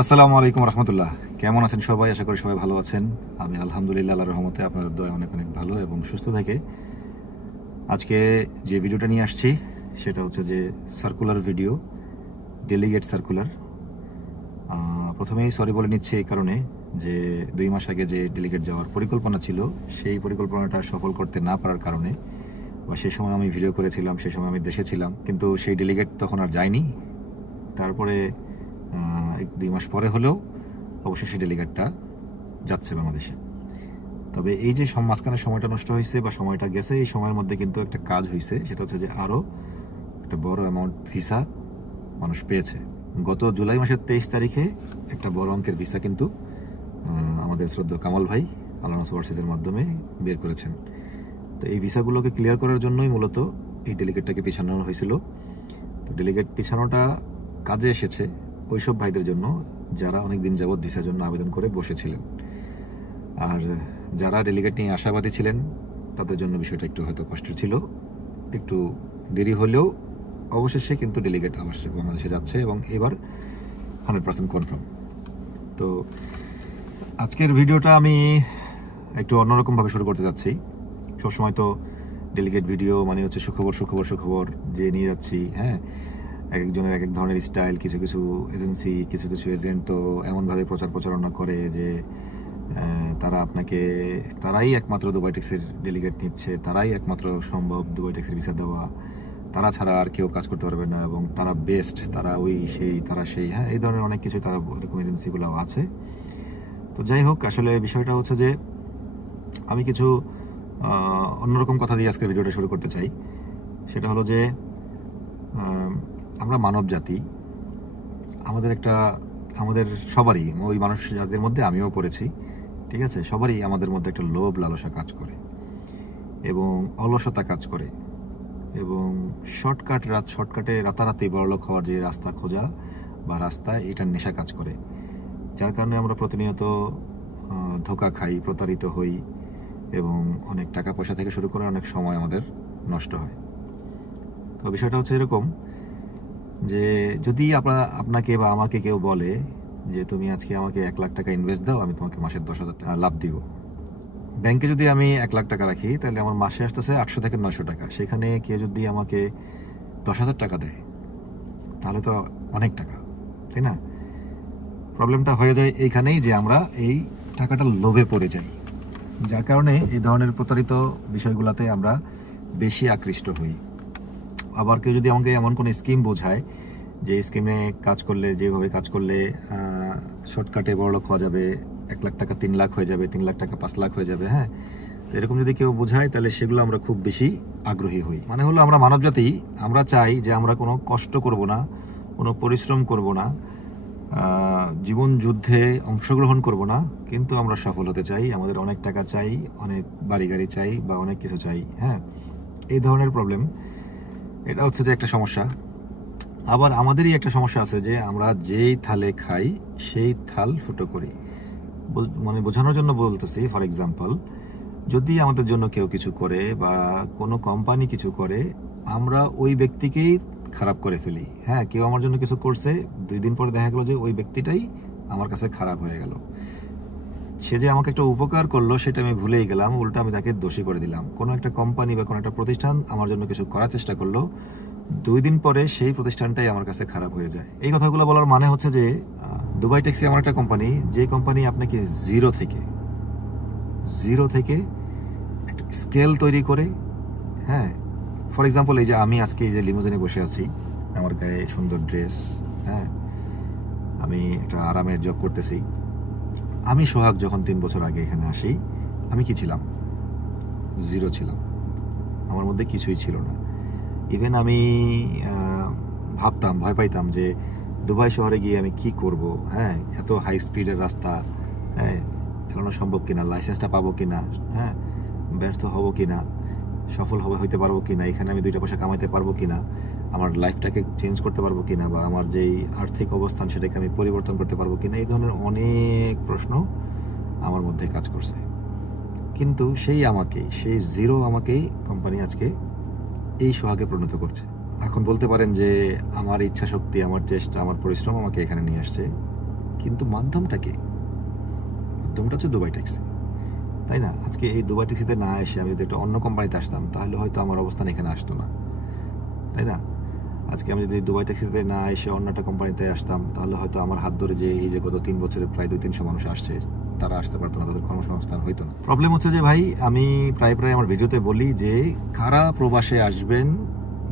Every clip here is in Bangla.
আসসালামু আলাইকুম রহমতুল্লাহ। কেমন আছেন সবাই? আশা করি সবাই ভালো আছেন। আমি আলহামদুলিল্লাহ আল্লাহর রহমতে আপনাদের দোয়ায় অনেক অনেক ভালো এবং সুস্থ থেকে। আজকে যে ভিডিওটা নিয়ে আসছি সেটা হচ্ছে যে সার্কুলার ভিডিও, ডেলিগেট সার্কুলার। প্রথমেই সরি বলে নিচ্ছি এই কারণে যে 2 মাস আগে যে ডেলিগেট যাওয়ার পরিকল্পনা ছিল সেই পরিকল্পনাটা সফল করতে না পারার কারণে, বা সেই সময় আমি ভিডিও করেছিলাম, সেই সময় আমি দেশে ছিলাম, কিন্তু সেই ডেলিগেট তখন আর যায়নি। তারপরে 2 মাস পরে হলেও অবশ্যই ডেলিগেটটা যাচ্ছে বাংলাদেশে। তবে এই যে মাঝখানে সময়টা নষ্ট হয়েছে বা সময়টা গেছে, এই সময়ের মধ্যে কিন্তু একটা কাজ হয়েছে, সেটা হচ্ছে যে আরও একটা বড় অ্যামাউন্ট ভিসা মানুষ পেয়েছে। গত জুলাই মাসের 23 তারিখে একটা বড় অঙ্কের ভিসা কিন্তু আমাদের শ্রদ্ধেয় কামাল ভাই আলানাস ওভারসিজের মাধ্যমে বের করেছেন। তো এই ভিসাগুলোকে ক্লিয়ার করার জন্যই মূলত এই ডেলিগেটটাকে পিছানো হয়েছিল। তো ডেলিগেট পিছানোটা কাজে এসেছে ওইসব ভাইদের জন্য যারা অনেক দিন যাবৎ ভিসার জন্য আবেদন করে বসেছিলেন, আর যারা ডেলিগেট নিয়ে আশাবাদী ছিলেন তাদের জন্য বিষয়টা একটু হয়তো কষ্টের ছিল। একটু দেরি হলেও অবশেষে কিন্তু ডেলিগেট বাংলাদেশে যাচ্ছে এবং এবার 100% কনফার্ম। তো আজকের ভিডিওটা আমি একটু অন্যরকমভাবে শুরু করতে যাচ্ছি। সবসময় তো ডেলিগেট ভিডিও মানে হচ্ছে সুখবর সুখবর সুখবর যে নিয়ে যাচ্ছি, হ্যাঁ, এক একজনের এক এক ধরনের স্টাইল। কিছু কিছু এজেন্সি, কিছু কিছু এজেন্ট তো এমনভাবে প্রচারণা করে যে তারাই একমাত্র দুবাই ট্যাক্সির ডেলিগেট নিচ্ছে, তারাই একমাত্র সম্ভব দুবাই ট্যাক্সির ভিসা দেওয়া, তারা ছাড়া আর কেউ কাজ করতে পারবে না এবং তারা বেস্ট, তারা সেই, হ্যাঁ, এই ধরনের অনেক কিছু তারা এরকম এজেন্সিগুলো আছে। তো যাই হোক, আসলে বিষয়টা হচ্ছে যে আমি কিছু অন্যরকম কথা দিয়ে আজকে ভিডিওটা শুরু করতে চাই। সেটা হলো যে আমরা মানব জাতি, আমাদের সবারই, ওই মানুষ জাতির মধ্যে আমিও পড়েছি, ঠিক আছে, সবারই আমাদের মধ্যে একটা লোভ লালসা কাজ করে এবং অলসতা কাজ করে এবং শর্টকাটে রাতারাতি বড়লোক হওয়ার যে রাস্তা খোঁজা বা রাস্তা, এটার নেশা কাজ করে, যার কারণে আমরা প্রতিনিয়ত ধোঁকা খাই, প্রতারিত হই এবং অনেক টাকা পয়সা থেকে শুরু করে অনেক সময় আমাদের নষ্ট হয়। তো বিষয়টা হচ্ছে এরকম যে যদি আপনাকে বা আমাকে কেউ বলে যে তুমি আজকে আমাকে 1 লাখ টাকা ইনভেস্ট দাও, আমি তোমাকে মাসে 10,000 টাকা লাভ দিব। ব্যাংকে যদি আমি 1 লাখ টাকা রাখি তাহলে আমার মাসে আসতেছে 800 থেকে 900 টাকা। সেখানে কেউ যদি আমাকে 10,000 টাকা দেয় তাহলে তো অনেক টাকা, তাই না? প্রবলেমটা হয়ে যায় এইখানেই যে আমরা এই টাকাটা লোভে পড়ে যাই, যার কারণে এই ধরনের প্রতারিত বিষয়গুলোতে আমরা বেশি আকৃষ্ট হই। আবার কেউ যদি আমাকে এমন কোনো স্কিম বোঝায় যে স্কিমে কাজ করলে, যেভাবে কাজ করলে শর্টকাটে বড়লোক হওয়া যাবে, 1 লাখ টাকা 3 লাখ হয়ে যাবে, 3 লাখ টাকা 5 লাখ হয়ে যাবে, হ্যাঁ, তো এরকম যদি কেউ বোঝায় তাহলে সেগুলো আমরা খুব বেশি আগ্রহী হই। মানে হলো আমরা মানব জাতি, আমরা চাই যে আমরা কোনো কষ্ট করব না, কোনো পরিশ্রম করব না, জীবন যুদ্ধে অংশগ্রহণ করব না, কিন্তু আমরা সফল হতে চাই। আমাদের অনেক টাকা চাই, অনেক বাড়ি গাড়ি চাই বা অনেক কিছু চাই, হ্যাঁ, এই ধরনের প্রবলেম। এটা হচ্ছে যে একটা সমস্যা। আবার আমাদেরই একটা সমস্যা আছে যে আমরা যেই থালে খাই সেই থাল ফুটো করি। মানে বোঝানোর জন্য বলতেছি, ফর এক্সাম্পল, যদি আমাদের জন্য কেউ কিছু করে বা কোনো কোম্পানি কিছু করে, আমরা ওই ব্যক্তিকেই খারাপ করে ফেলি। হ্যাঁ, কেউ আমার জন্য কিছু করছে, 2 দিন পরে দেখা গেল যে ওই ব্যক্তিটাই আমার কাছে খারাপ হয়ে গেল। সে যে আমাকে একটা উপকার করলো সেটা আমি ভুলেই গেলাম, উল্টা আমি তাকে দোষী করে দিলাম। কোনো একটা কোম্পানি বা কোনো একটা প্রতিষ্ঠান আমার জন্য কিছু করার চেষ্টা করলো, 2 দিন পরে সেই প্রতিষ্ঠানটাই আমার কাছে খারাপ হয়ে যায়। এই কথাগুলো বলার মানে হচ্ছে যে দুবাই ট্যাক্সি এমন একটা কোম্পানি, যে কোম্পানি আপনাকে জিরো থেকে একটা স্কেল তৈরি করে, হ্যাঁ, ফর এক্সাম্পল এই যে আমি আজকে এই যে লিমোজিনে বসে আছি, আমার গায়ে সুন্দর ড্রেস, হ্যাঁ, আমি একটা আরামের জব করতেছি। আমি সোহাগ যখন 3 বছর আগে এখানে আসি, আমি কি ছিলাম? জিরো ছিলাম, আমার মধ্যে কিছুই ছিল না। ইভেন আমি ভাবতাম, ভয় পাইতাম যে দুবাই শহরে গিয়ে আমি কি করব, হ্যাঁ, এত হাই স্পিডের রাস্তা, হ্যাঁ, চালানো সম্ভব কিনা, লাইসেন্সটা পাবো কিনা, হ্যাঁ, ব্যর্থ হব কিনা, সফল হইতে পারবো কিনা, এখানে আমি 2টা পয়সা কামাইতে পারবো কিনা, আমার লাইফটাকে চেঞ্জ করতে পারবো কিনা, বা আমার যেই আর্থিক অবস্থান সেটাকে আমি পরিবর্তন করতে পারবো কিনা, এই ধরনের অনেক প্রশ্ন আমার মধ্যে কাজ করছে। কিন্তু সেই জিরো আমাকেই কোম্পানি আজকে এই সোহাগে পরিণত করছে। এখন বলতে পারেন যে আমার ইচ্ছা শক্তি, আমার চেষ্টা, আমার পরিশ্রম আমাকে এখানে নিয়ে আসছে। কিন্তু মাধ্যমটা কি? মাধ্যমটা হচ্ছে দুবাই ট্যাক্সি, তাই না? আজকে এই দুবাই ট্যাক্সিতে না এসে আমি যদি একটা অন্য কোম্পানিতে আসতাম তাহলে হয়তো আমার অবস্থান এখানে আসতো না, তাই না? আজকে আমি যদি দুবাই ট্যাক্সিতে না এসে অন্য একটা কোম্পানিতে আসতাম তাহলে হয়তো আমার হাত ধরে যে এই যে গত 3 বছরে প্রায় 200-300 মানুষ আসছে তারা আসতে পারতো না, তাদের কর্মসংস্থান হইতো না। প্রবলেম হচ্ছে যে ভাই, আমি প্রায় আমার ভিডিওতে বলি যে কারা প্রবাসে আসবেন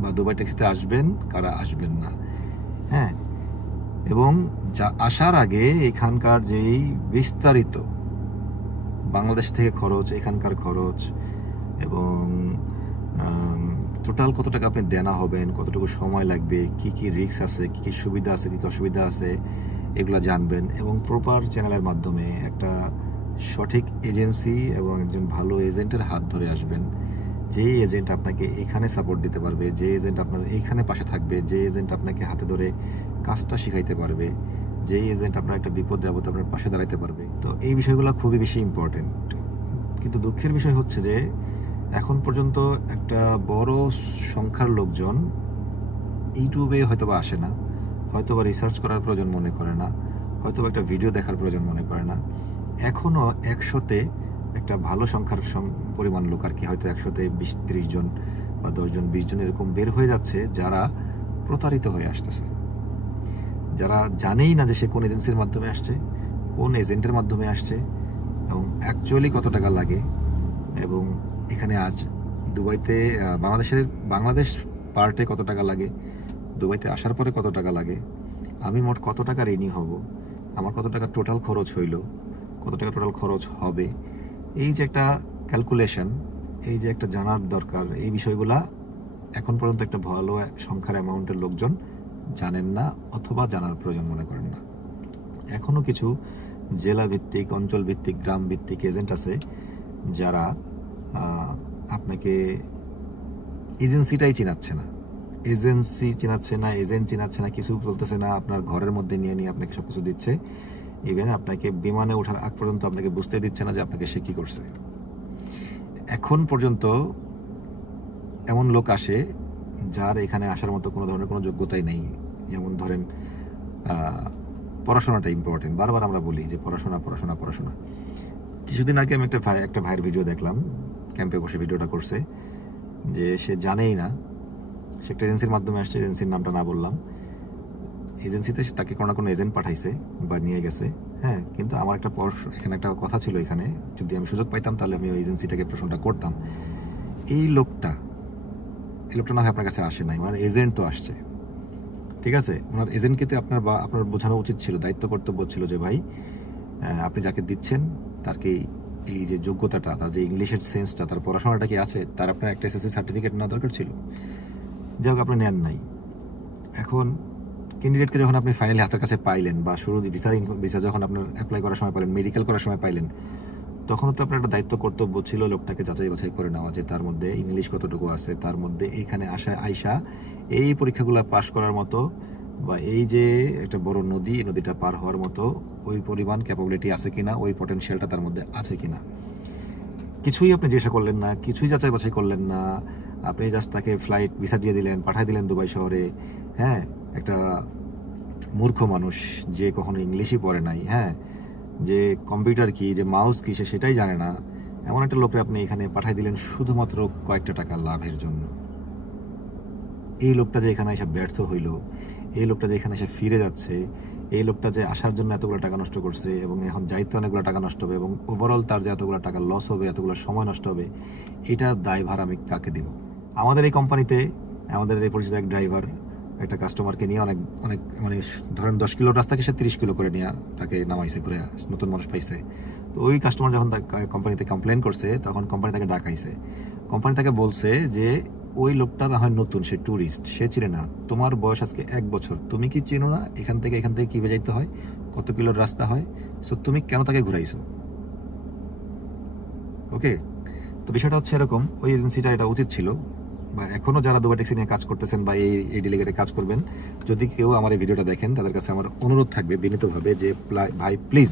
বা দুবাই ট্যাক্সিতে আসবেন, কারা আসবেন না, হ্যাঁ। এবং যা আসার আগে এখানকার যেই বিস্তারিত বাংলাদেশ থেকে খরচ, এখানকার খরচ এবং টোটাল কত টাকা আপনি দেনা হবেন, কতটুকু সময় লাগবে, কি কি রিস্ক আছে, কি কি সুবিধা আছে, কি কি অসুবিধা আছে, এগুলো জানবেন। এবং প্রপার চ্যানেলের মাধ্যমে একটা সঠিক এজেন্সি এবং একজন ভালো এজেন্টের হাত ধরে আসবেন, যে এজেন্ট আপনাকে এখানে সাপোর্ট দিতে পারবে, যে এজেন্ট আপনার এইখানে পাশে থাকবে, যে এজেন্ট আপনাকে হাতে ধরে কাজটা শিখাইতে পারবে, যে এজেন্ট আপনার একটা বিপদে আপদে আপনার পাশে দাঁড়াইতে পারবে। তো এই বিষয়গুলো খুবই বেশি ইম্পর্টেন্ট। কিন্তু দুঃখের বিষয় হচ্ছে যে এখন পর্যন্ত একটা বড় সংখ্যার লোকজন ইউটিউবে হয়তোবা আসে না, হয়তোবা রিসার্চ করার প্রয়োজন মনে করে না, হয়তোবা একটা ভিডিও দেখার প্রয়োজন মনে করে না। এখনও 100-তে একটা ভালো সংখ্যার পরিমাণ লোক আর কি, হয়তো 100-তে 20-30 জন বা 10 জন 20 জন এরকম বের হয়ে যাচ্ছে যারা প্রতারিত হয়ে আসতেছে, যারা জানেই না যে সে কোন এজেন্সির মাধ্যমে আসছে, কোন এজেন্টের মাধ্যমে আসছে এবং অ্যাকচুয়ালি কত টাকা লাগে। এবং এখানে আজ দুবাইতে বাংলাদেশ পার্টে কত টাকা লাগে, দুবাইতে আসার পরে কত টাকা লাগে, আমি মোট কত টাকা ঋণী হব, আমার কত টাকা টোটাল খরচ হইল, কত টাকা টোটাল খরচ হবে, এই যে একটা ক্যালকুলেশন, এই যে একটা জানার দরকার, এই বিষয়গুলা এখন পর্যন্ত একটা ভালো সংখ্যার অ্যামাউন্টের লোকজন জানেন না অথবা জানার প্রয়োজন মনে করেন না। এখনও কিছু জেলা ভিত্তিক, অঞ্চল ভিত্তিক, গ্রাম ভিত্তিক এজেন্ট আছে যারা আপনাকে এজেন্সিটাই চিনাচ্ছে না, এজেন্সি চিনাচ্ছে না, এজেন্ট চিনাচ্ছে না, কিছু বলতেছে না, আপনার ঘরের মধ্যে নিয়ে নিয়ে আপনাকে সব কিছু দিচ্ছে। ইভেন আপনাকে বিমানে ওঠার আগ পর্যন্ত আপনাকে বুঝতে দিচ্ছে না যে আপনাকে সে কি করছে। এখন পর্যন্ত এমন লোক আসে যার এখানে আসার মতো কোনো ধরনের কোনো যোগ্যতাই নেই। যেমন ধরেন পড়াশোনাটা ইম্পর্টেন্ট, বারবার আমরা বলি যে পড়াশোনা পড়াশোনা পড়াশোনা। কিছুদিন আগে আমি একটা ভাইয়ের ভিডিও দেখলাম, ক্যাম্পে বসে ভিডিওটা করছে, যে সে জানেই না, সে একটা এজেন্সির মাধ্যমে আসছে, এজেন্সির নামটা না বললাম, এজেন্সিতে তাকে কোনো না কোনো এজেন্ট পাঠাইছে বা নিয়ে গেছে, হ্যাঁ। কিন্তু আমার এখানে একটা কথা ছিল, এখানে যদি আমি সুযোগ পাইতাম তাহলে আমি ওই এজেন্সিটাকে প্রশ্নটা করতাম, এই লোকটা না হয় আপনার কাছে আসে নাই, ওনার এজেন্ট তো আসছে, ঠিক আছে। ওনার এজেন্টকে আপনার বোঝানো উচিত ছিল, দায়িত্ব কর্তব্য ছিল যে ভাই আপনি যাকে দিচ্ছেন তার কি এই যে যোগ্যতাটা, তার যে ইংলিশের সেন্সটা, তার পড়াশোনাটা কি আছে, তার আপনার একটা এসএসসি সার্টিফিকেট নেওয়া দরকার ছিল, যাই হোক আপনি নেন নাই। এখন ক্যান্ডিডেটকে যখন আপনি ফাইনালি হাতের কাছে পাইলেন, বা শুরু ভিসা যখন আপনার অ্যাপ্লাই করার সময় পাইলেন, মেডিকেল করার সময় পাইলেন, তখনও তো আপনার একটা দায়িত্ব কর্তব্য ছিল লোকটাকে যাচাই বাছাই করে নেওয়া, যে তার মধ্যে ইংলিশ কতটুকু আছে, তার মধ্যে এইখানে আইসা এই পরীক্ষাগুলো পাশ করার মতো, বা এই যে একটা বড় নদী, এই নদীটা পার হওয়ার মতো ওই পরিমাণ ক্যাপাবিলিটি আছে কিনা, ওই পটেনশিয়ালটা তার মধ্যে আছে কিনা, কিছুই আপনি জিজ্ঞাসা করলেন না, কিছুই যাচাই বাছাই করলেন না। আপনি জাস্ট তাকে ফ্লাইট ভিসা দিয়ে দিলেন, পাঠিয়ে দিলেন দুবাই শহরে, হ্যাঁ। একটা মূর্খ মানুষ যে কখনো ইংলিশই পড়ে নাই, হ্যাঁ, যে কম্পিউটার কি, যে মাউস কি, সে সেটাই জানে না, এমন একটা লোককে আপনি এখানে পাঠিয়ে দিলেন শুধুমাত্র কয়েকটা টাকা লাভের জন্য। এই লোকটা যে এখানে এসে ব্যর্থ হইল, এই লোকটা যে এখানে এসে ফিরে যাচ্ছে, এই লোকটা যে আসার জন্য এতগুলো টাকা নষ্ট করছে এবং এখন যাইতে অনেকগুলো টাকা নষ্ট হবে, এবং ওভারঅল তার যে এতগুলো টাকা লস হবে, এতগুলো সময় নষ্ট হবে, এটা দায়ভার আমি কাকে দিব? আমাদের এই কোম্পানিতে আমাদের এই পরিচিত এক ড্রাইভার একটা কাস্টমারকে নিয়ে অনেক অনেক মানে ধরেন 10 কিলো রাস্তাকে সে 30 কিলো করে নিয়ে তাকে নামাইছে, ঘুরে নতুন মানুষ পাইছে। তো ওই কাস্টমার যখন কোম্পানিতে কমপ্লেন করছে, তখন কোম্পানি তাকে ডাকাইছে, কোম্পানি তাকে বলছে যে ওই লোকটা না হয় নতুন, সে ট্যুরিস্ট, সে চিনে না, তোমার বয়স আজকে 1 বছর, তুমি কি চিনো না এখান থেকে কিভাবে যাইতে হয়, কত কিলোর রাস্তা হয়, সো তুমি কেন তাকে ঘুরাইছো? ওকে, তো বিষয়টা হচ্ছে এরকম, ওই এজেন্সিটা এটা উচিত ছিল, বা এখনো যারা দুবাই ট্যাক্সি নিয়ে কাজ করতেছেন বা এই ডেলিগেটে কাজ করবেন, যদি কেউ আমার এই ভিডিওটা দেখেন, তাদের কাছে আমার অনুরোধ থাকবে বিনীতভাবে যে ভাই প্লিজ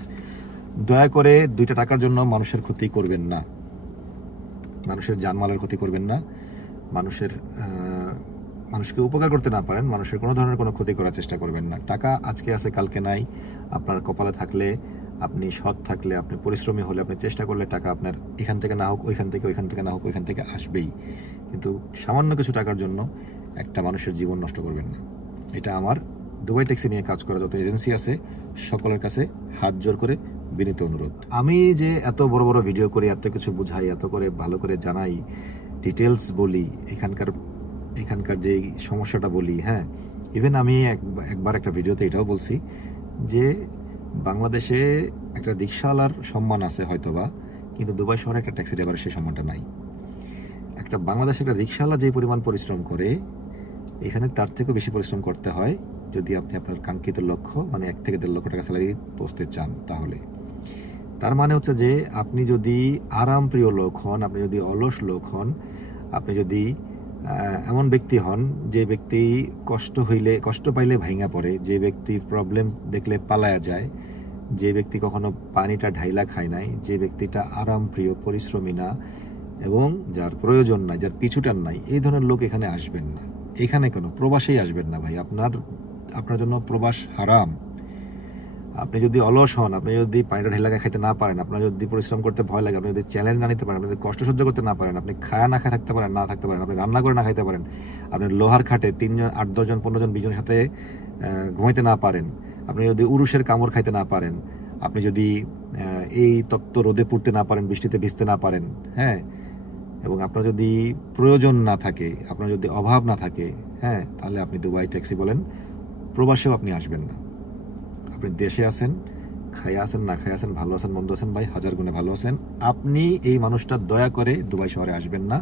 দয়া করে 2টা টাকার জন্য মানুষের ক্ষতি করবেন না, মানুষের জানমালের ক্ষতি করবেন না, মানুষের মানুষকে উপকার করতে না পারেন, মানুষের কোনো ধরনের কোনো ক্ষতি করার চেষ্টা করবেন না। টাকা আজকে আছে কালকে নাই। আপনার কপালে থাকলে, আপনি সৎ থাকলে, আপনি পরিশ্রমী হলে, আপনি চেষ্টা করলে টাকা আপনার এখান থেকে না হোক ওইখান থেকে না হোক ওইখান থেকে আসবেই। কিন্তু সামান্য কিছু টাকার জন্য একটা মানুষের জীবন নষ্ট করবেন না। এটা আমার দুবাই ট্যাক্সি নিয়ে কাজ করা যত এজেন্সি আছে সকলের কাছে হাত জোর করে বিনীত অনুরোধ। আমি যে এত বড় বড় ভিডিও করি, এত কিছু বুঝাই, এত করে ভালো করে জানাই, ডিটেলস বলি, এখানকার যে সমস্যাটা বলি, হ্যাঁ, ইভেন আমি একবার একটা ভিডিওতে এটাও বলছি যে বাংলাদেশে একটা রিক্সাওয়ালার সম্মান আছে হয়তোবা, কিন্তু দুবাই শহরে একটা ট্যাক্সি ড্রাইভারের সেই সম্মানটা নাই। একটা বাংলাদেশে একটা রিক্সাওয়ালা যে পরিমাণ পরিশ্রম করে, এখানে তার থেকেও বেশি পরিশ্রম করতে হয় যদি আপনি আপনার কাঙ্ক্ষিত লক্ষ্য মানে 1 থেকে 1.5 লক্ষ টাকা স্যালারি পৌঁছতে চান। তাহলে তার মানে হচ্ছে যে আপনি যদি আরামপ্রিয় লোক হন, আপনি যদি অলস লোক হন, আপনি যদি এমন ব্যক্তি হন যে ব্যক্তি কষ্ট পাইলে ভাঙা পড়ে, যে ব্যক্তি প্রবলেম দেখলে পালায়া যায়, যে ব্যক্তি কখনো পানিটা ঢাইলা খায় নাই, যে ব্যক্তিটা আরামপ্রিয়, পরিশ্রমী না এবং যার প্রয়োজন নাই, যার পিছুটান নাই, এই ধরনের লোক এখানে আসবেন না। এখানে কেন, প্রবাসেই আসবেন না ভাই। আপনার জন্য প্রবাস হারাম। আপনি যদি অলস হন, আপনি যদি পানিটা ঢেলা খাইতে না পারেন, আপনার যদি পরিশ্রম করতে ভয় লাগে, আপনি যদি চ্যালেঞ্জ না নিতে পারেন, আপনি যদি কষ্ট সহ্য করতে না পারেন, আপনি খায়া না খায় থাকতে পারেন, না থাকতে পারেন, আপনি রান্না করে না খাইতে পারেন, আপনি লোহার খাটে 3 জন 8 10 জন 15 জন 20 জনের সাথে ঘুমাইতে না পারেন, আপনি যদি উরুষের কামড় খাইতে না পারেন, আপনি যদি এই তপ্ত রোদে পুড়তে না পারেন, বৃষ্টিতে ভিজতে না পারেন, হ্যাঁ, এবং আপনার যদি প্রয়োজন না থাকে, আপনার যদি অভাব না থাকে, হ্যাঁ, তাহলে আপনি দুবাই ট্যাক্সি বলেন, প্রবাসেও আপনি আসবেন না। আপনি দেশে আছেন, খাইয়া আছেন, না খাইয়া আছেন, ভালো আছেন, মন্দ আছেন, ভাই হাজার গুণে ভালো আছেন, আপনি এই মানুষটা দয়া করে দুবাই শহরে আসবেন না।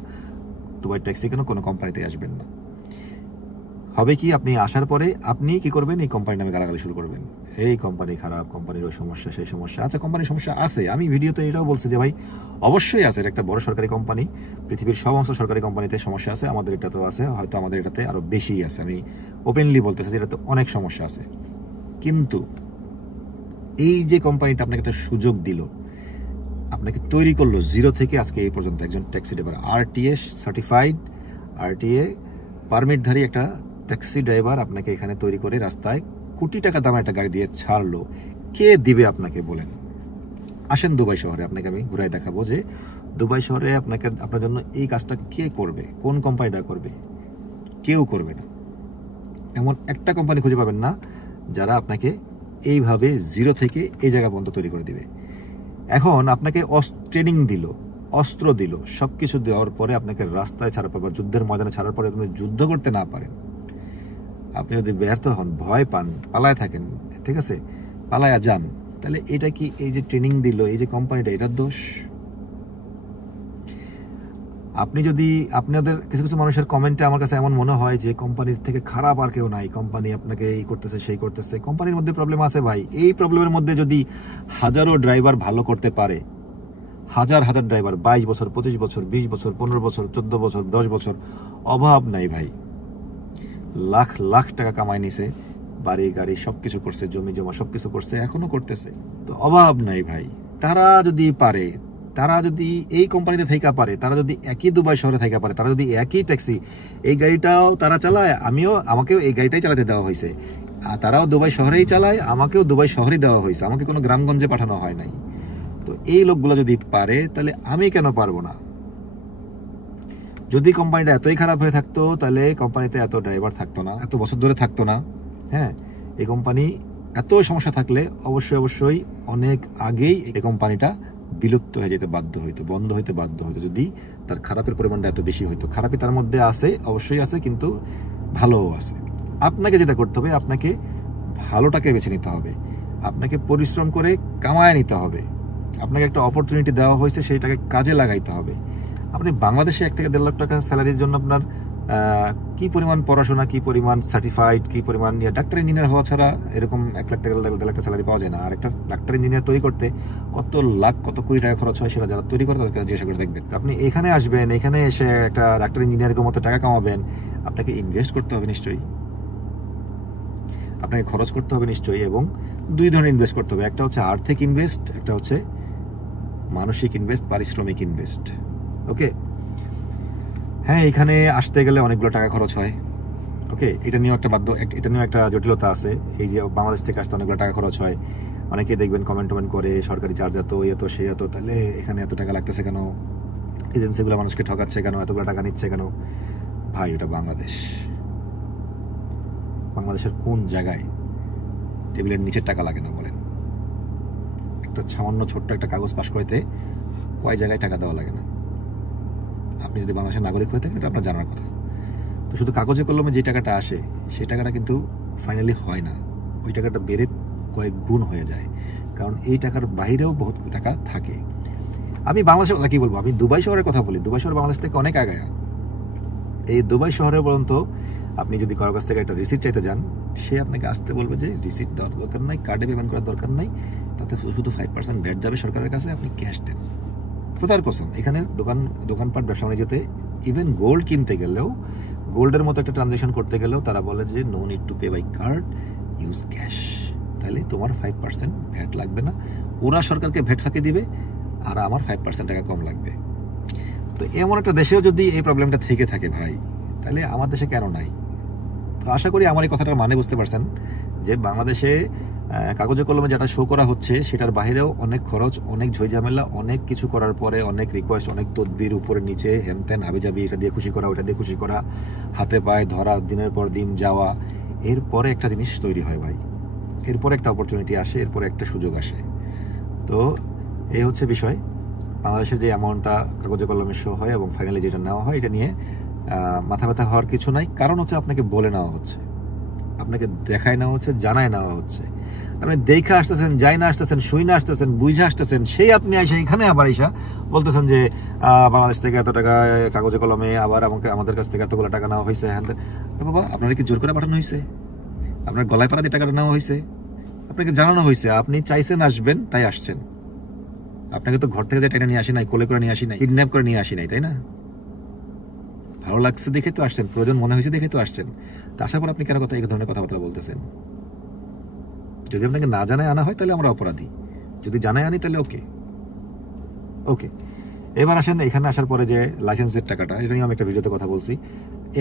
দুবাই ট্যাক্সি কোনো কোম্পানিতে আসবেন না। হবে কি, আপনি আসার পরে আপনি কি করবেন, এই কোম্পানির নামে গালাগালি শুরু করবেন, এই কোম্পানি খারাপ, কোম্পানির ওই সমস্যা, সেই সমস্যা। আচ্ছা, কোম্পানির সমস্যা আছে, আমি ভিডিওতে এটাও বলছি যে ভাই অবশ্যই আছে, এটা একটা বড় সরকারি কোম্পানি, পৃথিবীর সমস্ত সরকারি কোম্পানিতে সমস্যা আছে, আমাদের এটাতেও আছে, হয়তো আমাদের এটাতে আরো বেশি আছে। আমি ওপেনলি বলতেছি যে এটাতে অনেক সমস্যা আছে। কিন্তু এই যে কোম্পানিটা আপনাকে একটা সুযোগ দিল, আপনাকে তৈরি করলো জিরো থেকে আজকে এই পর্যন্ত একজন taxi driver, RTA certified, RTA পারমিটধারী একটা ট্যাক্সি ড্রাইভার আপনাকে এখানে তৈরি করে রাস্তায় কোটি টাকা দামের একটা গাড়ি দিয়ে ছাড়লো, কে দিবে আপনাকে বলেন? আসেন দুবাই শহরে, আপনাকে আমি ঘুরাই দেখাবো যে দুবাই শহরে আপনার জন্য এই কাজটা কে করবে, কোন কোম্পানিটা করবে? কেউ করবে না। এমন একটা কোম্পানি খুঁজে পাবেন না যারা আপনাকে এইভাবে জিরো থেকে এই জায়গা পর্যন্ত তৈরি করে দিবে। এখন আপনাকে ট্রেনিং দিল, অস্ত্র দিল, সবকিছু দেওয়ার পরে আপনাকে রাস্তায় ছাড়ার পর বা যুদ্ধের ময়দানে ছাড়ার পরে আপনি যুদ্ধ করতে না পারেন, আপনি যদি ব্যর্থ হন, ভয় পান, পালায় থাকেন, ঠিক আছে, পালায়া যান, তাহলে এটা কি এই যে ট্রেনিং দিল এই যে কোম্পানিটা, এটার দোষ? আপনি যদি আপনাদের কিছু মানুষের কমেন্টে আমার কাছে এমন মনে হয় যে কোম্পানির থেকে খারাপ আর কেউ নাই, কোম্পানি আপনাকে এই করতেছে সেই করতেছে। কোম্পানির মধ্যে প্রবলেম আছে ভাই, এই প্রবলেমের মধ্যে যদি হাজারো ড্রাইভার ভালো করতে পারে, হাজার ড্রাইভার 22 বছর 25 বছর 20 বছর 15 বছর 14 বছর 10 বছর অভাব নাই ভাই, লাখ টাকা কামাই নিছে, বাড়ি গাড়ি সবকিছু করছে, জমি জমা সবকিছু করছে, এখনো করতেছে, তো অভাব নাই ভাই। তারা যদি পারে, তারা যদি এই কোম্পানিতে থাইকা পারে, তারা যদি একই দুবাই শহরে থাইকা পারে, তারা যদি একই ট্যাক্সি, এই গাড়িটাও তারা চালায়, আমাকেও এই গাড়িটাই চালাতে দেওয়া হয়েছে, আর তারাও দুবাই শহরেই চালায়, আমাকেও দুবাই শহরেই দেওয়া হয়েছে, আমাকে কোনো গ্রামগঞ্জে পাঠানো হয় নাই। তো এই লোকগুলো যদি পারে, তাহলে আমি কেন পারবো না? যদি কোম্পানিটা এতই খারাপ হয়ে থাকতো, তাহলে কোম্পানিতে এত ড্রাইভার থাকতো না, এত বছর ধরে থাকতো না। হ্যাঁ, এই কোম্পানি এত সমস্যা থাকলে অবশ্যই অনেক আগেই এই কোম্পানিটা বিলুপ্ত হয়ে যেতে বাধ্য হইতো, বন্ধ হইতে বাধ্য হইতো, যদি তার খারাপের পরিমাণটা এত বেশি হইতো। খারাপই তার মধ্যে আছে, অবশ্যই আছে, কিন্তু ভালোও আছে। আপনাকে যেটা করতে হবে, আপনাকে ভালোটাকে বেছে নিতে হবে, আপনাকে পরিশ্রম করে কামায় নিতে হবে, আপনাকে একটা অপরচুনিটি দেওয়া হয়েছে, সেইটাকে কাজে লাগাইতে হবে। আপনি বাংলাদেশে 1 থেকে 1.5 লাখ টাকা স্যালারির জন্য আপনার কি পরিমাণ পড়াশোনা, কি পরিমাণ সার্টিফাইড, কি পরিমাণ ডাক্তার ইঞ্জিনিয়ার হওয়া ছাড়া এরকম 1 লাখ টাকা 1.5 লাখ টাকা স্যালারি পাওয়া যায় না। আর একটা ডাক্তার ইঞ্জিনিয়ার তৈরি করতে কত কোটি টাকা খরচ হয়, সেটা যারা তৈরি করে তাদের কাছে জিজ্ঞাসা করে দেখবেন। আপনি এখানে আসবেন, এখানে এসে একটা ডাক্তার ইঞ্জিনিয়ারের মতো টাকা কামাবেন, আপনাকে ইনভেস্ট করতে হবে নিশ্চয়ই, আপনাকে খরচ করতে হবে নিশ্চয়ই, এবং 2 ধরনের ইনভেস্ট করতে হবে। একটা হচ্ছে আর্থিক ইনভেস্ট, একটা হচ্ছে মানসিক ইনভেস্ট, পারিশ্রমিক ইনভেস্ট। ওকে, হ্যাঁ, এখানে আসতে গেলে অনেকগুলো টাকা খরচ হয়, ওকে, এটা নিয়েও একটা জটিলতা আছে। এই যে বাংলাদেশ থেকে আসতে অনেকগুলো টাকা খরচ হয়, অনেকে দেখবেন কমেন্ট করে সরকারি চার্জ এত সে এত, তাহলে এখানে এত টাকা লাগতেছে কেন, এজেন্সিগুলো মানুষকে ঠকাচ্ছে কেন, এতগুলো টাকা নিচ্ছে কেন? ভাই, এটা বাংলাদেশের কোন জায়গায় টেবিলের নিচের টাকা লাগে না বলেন? একটা সামান্য ছোট্ট একটা কাগজ পাস করতে কয় জায়গায় টাকা দেওয়া লাগে না? আপনি যদি বাংলাদেশের নাগরিক হয়ে থাকেন, এটা আপনার জানার কথা। তো শুধু কাগজে কলমে যে টাকাটা আসে, সেই টাকাটা কিন্তু ফাইনালি হয় না, ওই টাকাটা বেড়ে কয়েক গুণ হয়ে যায়, কারণ এই টাকার বাইরেও বহুত টাকা থাকে। আমি বাংলাদেশের কথা কি বলবো, আমি দুবাই শহরের কথা বলি। দুবাই শহর বাংলাদেশ থেকে অনেক আগায়। এই দুবাই শহরে পর্যন্ত আপনি যদি কারোর কাছ থেকে একটা রিসিট চাইতে যান, সে আপনাকে আসতে বলবে যে রিসিট দেওয়ার দরকার নাই, কার্ডে পেমেন্ট করার দরকার নাই, তাতে শুধু 5% ভ্যাট যাবে সরকারের কাছে, আপনি ক্যাশ দেন। প্রতার কসম, এখানে দোকানপাট ব্যবসা বাণিজ্যতে ইভেন গোল্ড কিনতে গেলেও, গোল্ডের মতো একটা ট্রানজ্যাকশন করতে গেলেও তারা বলে যে no need to pay by card, use cash. তাহলে তোমার 5% ভ্যাট লাগবে না, ওরা সরকারকে ভ্যাট ফাঁকি দিবে, আর আমার 5% টাকা কম লাগবে। তো এমন একটা দেশেও যদি এই প্রবলেমটা থেকে থাকে ভাই, তাহলে আমার দেশে কেন নাই? তো আশা করি আমার এই কথাটার মানে বুঝতে পারছেন, যে বাংলাদেশে কাগজে কলমে যেটা শো করা হচ্ছে, সেটার বাইরেও অনেক খরচ, অনেক ঝইঝামেলা, অনেক কিছু করার পরে অনেক রিকোয়েস্ট, অনেক তদবির, উপরে নিচে হেন তেন হাবিজাবি, এটা দিয়ে খুশি করা, ওটা দিয়ে খুশি করা, হাতে পায়ে ধরা, দিনের পর দিন যাওয়া। এরপরে একটা জিনিস তৈরি হয় ভাই, এরপরে একটা অপরচুনিটি আসে, এরপরে একটা সুযোগ আসে। তো এই হচ্ছে বিষয়। বাংলাদেশের যে অ্যামাউন্টটা কাগজে কলমে শো হয় এবং ফাইনালি যেটা নেওয়া হয়, এটা নিয়ে মাথা ব্যথা হওয়ার কিছু নাই। কারণ হচ্ছে আপনাকে বলে নেওয়া হচ্ছে, আপনাকে দেখায় নেওয়া হচ্ছে, জানায় নেওয়া হচ্ছে। আপনি দেখে আসতেছেন, যাই না আসতেছেন, শুই না আসতেছেন, বুঝে আসতেছেন, সেই আপনি আইসা এখানে আবার আইসা বলতেছেন যে বাংলাদেশ থেকে এত টাকা কাগজে কলমে, আবার আমাদের কাছ থেকে এতগুলো টাকা নেওয়া হয়েছে। হ্যাঁ বাবা, আপনার কি জোর করে পাঠানো হয়েছে? আপনার গলায় পাড়া দিয়ে টাকাটা নেওয়া হয়েছে? আপনাকে জানানো হয়েছে, আপনি চাইছেন আসবেন, তাই আসছেন। আপনাকে তো ঘর থেকে যে টেনে নিয়ে আসি নাই, কোলে করে নিয়ে আসি নাই, কিডন্যাপ করে নিয়ে আসি নাই, তাই না? ভালো লাগছে দেখে তো আসছেন, প্রয়োজন মনে হয়েছে দেখে তো আসছেন। তা আসার পর আপনি কেন এই ধরনের কথাবার্তা বলতেছেন? যদি আপনাকে না জানায় আনা হয়, তাহলে আমরা অপরাধী। যদি জানায় আনি, তাহলে ওকে। এবার আসেন, এখানে আসার পরে যে লাইসেন্সের টাকাটা, এটা নিয়ে আমি একটা ভিডিওতে কথা বলছি।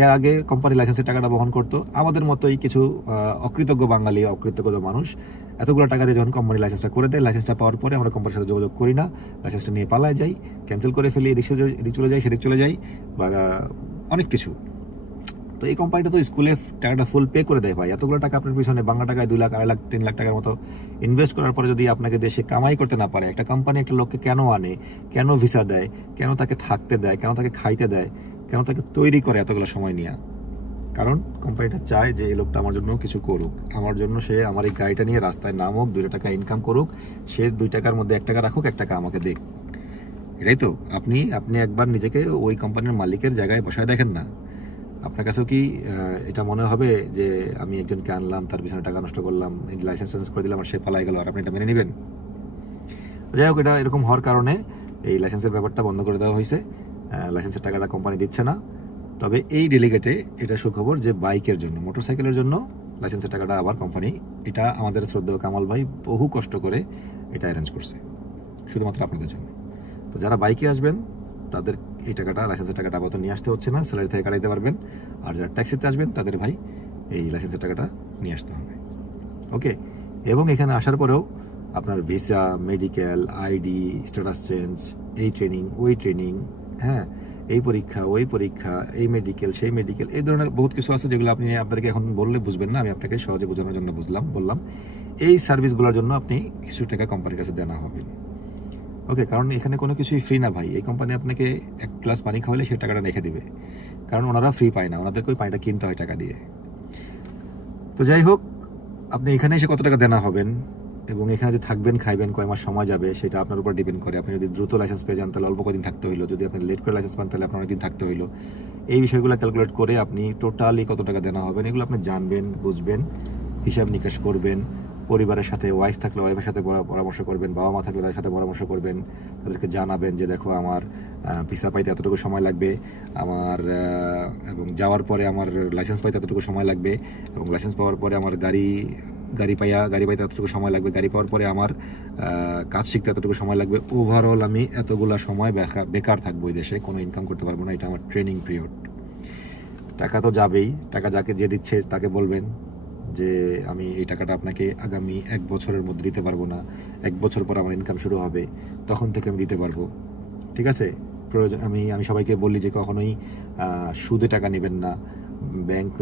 এর আগে কোম্পানি লাইসেন্সের টাকাটা বহন করতো। আমাদের মতোই কিছু অকৃতজ্ঞ বাঙালি, অকৃতজ্ঞ মানুষ এতগুলো টাকা দিয়ে যখন কোম্পানি লাইসেন্সটা করে দেয়, লাইসেন্সটা পাওয়ার পরে আমরা কোম্পানির সাথে যোগাযোগ করি না, লাইসেন্সটা নিয়ে পালায় যাই, ক্যান্সেল করে ফেলি, এদিক চলে যাই, সেদিক চলে যাই, বা অনেক কিছু। তো এই কোম্পানিটা তো স্কুলে টাকাটা ফুল পে করে দেয় ভাই। এতগুলো টাকা আপনার পিছনে বাংলা টাকায় 2 লাখ, 2.5 লাখ, 3 লাখ টাকার মতো ইনভেস্ট করার পরে যদি আপনাকে দেশে কামাই করতে না পারে, একটা কোম্পানি একটা লোককে কেন আনে, কেন ভিসা দেয়, কেন তাকে থাকতে দেয়, কেন তাকে খাইতে দেয়, কেন তাকে তৈরি করে এতগুলো সময় নিয়ে? কারণ কোম্পানিটা চায় যে এই লোকটা আমার জন্য কিছু করুক, আমার জন্য সে আমার এই গাড়িটা নিয়ে রাস্তায় নামুক, 2 টাকা ইনকাম করুক, সে 2 টাকার মধ্যে 1 টাকা রাখুক, 1 টাকা আমাকে দেখ। এটাই তো। আপনি একবার নিজেকে ওই কোম্পানির মালিকের জায়গায় বসায় দেখেন না। আপনার কাছেও কি এটা মনে হবে যে আমি একজনকে আনলাম, তার পিছনে টাকা নষ্ট করলাম, লাইসেন্স করে দিলাম, আর সে পালাই গেল, আর আপনি এটা মেনে নেবেন? যাই হোক, এটা এরকম হওয়ার কারণে এই লাইসেন্সের ব্যাপারটা বন্ধ করে দেওয়া হয়েছে। লাইসেন্সের টাকাটা কোম্পানি দিচ্ছে না। তবে এই ডেলিগেটে এটা সুখবর যে বাইকের জন্য, মোটরসাইকেলের জন্য লাইসেন্সের টাকাটা আবার কোম্পানি, এটা আমাদের শ্রদ্ধেয় কামাল ভাই বহু কষ্ট করে এটা অ্যারেঞ্জ করছে শুধুমাত্র আপনাদের জন্য। তো যারা বাইকে আসবেন, তাদের এই টাকাটা, লাইসেন্সের টাকাটা আপাতত নিয়ে আসতে হচ্ছে না, স্যালারি থেকে কাটাইতে পারবেন। আর যারা ট্যাক্সিতে আসবেন, তাদের ভাই এই লাইসেন্সের টাকাটা নিয়ে আসতে হবে। ওকে। এবং এখানে আসার পরেও আপনার visa, medical, ID, status change, এই ট্রেনিং, ওই ট্রেনিং, হ্যাঁ, এই পরীক্ষা, ওই পরীক্ষা, এই মেডিকেল, সেই মেডিকেল, এই ধরনের বহুত কিছু আছে যেগুলো আপনাদেরকে এখন বললে বুঝবেন না। আমি আপনাকে সহজে বোঝানোর জন্য বললাম। এই সার্ভিসগুলোর জন্য আপনি কিছু টাকা কোম্পানির কাছে দেনা হবে। ওকে, কারণ এখানে কোনো কিছুই ফ্রি না ভাই। এই কোম্পানি আপনাকে 1 গ্লাস পানি খাওয়ালে সে টাকাটা রেখে দিবে, কারণ ওনারা ফ্রি পায় না, ওনাদেরকে ওই পানিটা কিনতে হয় টাকা দিয়ে। তো যাই হোক, আপনি এখানে এসে কত টাকা দেনা হবেন এবং এখানে যে থাকবেন, খাইবেন, কয় মাস সময় যাবে, সেটা আপনার উপর ডিপেন্ড করে। আপনি যদি দ্রুত লাইসেন্স পেয়ে যান, তাহলে অল্প কদিন থাকতে হইলো। যদি আপনি লেট করে লাইসেন্স পান, তাহলে আপনার অনেকদিন থাকতে হইলো। এই বিষয়গুলো ক্যালকুলেট করে আপনি টোটালি কত টাকা দেনা হবেন, এগুলো আপনি জানবেন, বুঝবেন, হিসাব নিকাশ করবেন। পরিবারের সাথে, ওয়াইফ থাকলে ওয়াইফের সাথে পরামর্শ করবেন, বাবা মা থাকলে তাদের সাথে পরামর্শ করবেন, তাদেরকে জানাবেন যে দেখো আমার ভিসা পাইতে এতটুকু সময় লাগবে, আমার এবং যাওয়ার পরে আমার লাইসেন্স পাইতে এতটুকু সময় লাগবে, এবং লাইসেন্স পাওয়ার পরে আমার গাড়ি পাইতে এতটুকু সময় লাগবে, গাড়ি পাওয়ার পরে আমার কাজ শিখতে এতটুকু সময় লাগবে। ওভারঅল আমি এতগুলা সময় বেকার থাকবো, এই দেশে কোনো ইনকাম করতে পারবো না, এটা আমার ট্রেনিং পিরিয়ড। টাকা তো যাবেই, টাকা যাকে যে দিচ্ছে তাকে বলবেন যে আমি এই টাকাটা আপনাকে আগামী 1 বছরের মধ্যে দিতে পারবো না, 1 বছর পর আমার ইনকাম শুরু হবে, তখন থেকে আমি দিতে পারবো। ঠিক আছে? প্রয়োজন আমি সবাইকে বলি যে কখনোই সুদে টাকা নেবেন না। ব্যাংক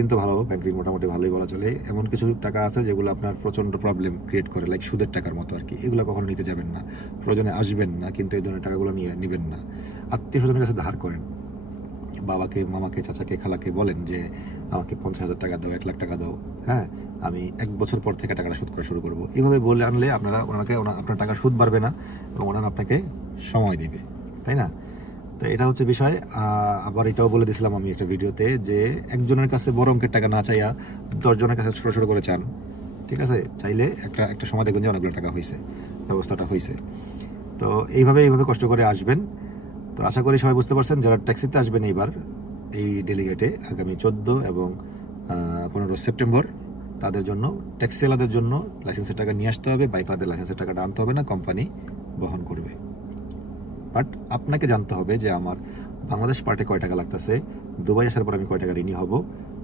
ঋণ তো ভালো, ব্যাংক ঋণ মোটামুটি ভালোই বলা চলে। এমন কিছু টাকা আছে যেগুলো আপনার প্রচণ্ড প্রবলেম ক্রিয়েট করে, লাইক সুদের টাকার মতো আর কি। এগুলো কখনো নিতে যাবেন না, প্রয়োজনে আসবেন না, কিন্তু এই ধরনের টাকাগুলো নেবেন না। আত্মীয় স্বজনের কাছে ধার করেন, বাবাকে, মামাকে, চাচাকে, খালাকে বলেন যে আমাকে 50,000 টাকা দাও, 1 লাখ টাকা দাও, হ্যাঁ আমি 1 বছর পর থেকে টাকাটা শোধ করা শুরু করবো। এইভাবে বলে আনলে আপনার টাকা সুদ বাড়বে না এবং ওনারা আপনাকে সময় দিবে, তাই না? তো এটা হচ্ছে বিষয়। আবার এটাও বলে দিয়েছিলাম আমি একটা ভিডিওতে যে একজনের কাছে বড় অঙ্কের টাকা না চাইয়া 10 জনের কাছে ছোট ছোট করে চান। ঠিক আছে? চাইলে একটা সময় দেখবেন যে অনেকগুলো টাকা হয়েছে, ব্যবস্থাটা হয়েছে। তো এইভাবে কষ্ট করে আসবেন। তো আশা করি সবাই বুঝতে পারছেন। যারা ট্যাক্সিতে আসবেন এইবার এই ডেলিগেটে আগামী 14 এবং 15 সেপ্টেম্বর, তাদের জন্য, ট্যাক্সিওয়ালাদের জন্য লাইসেন্সের টাকা নিয়ে আসতে হবে, বাইকওয়ালাদের লাইসেন্সের টাকাটা আনতে হবে না, কোম্পানি বহন করবে। বাট আপনাকে জানতে হবে যে আমার বাংলাদেশ পার্টে কয় টাকা লাগতেছে, দুবাই আসার পর আমি কয় টাকা ঋণী হব,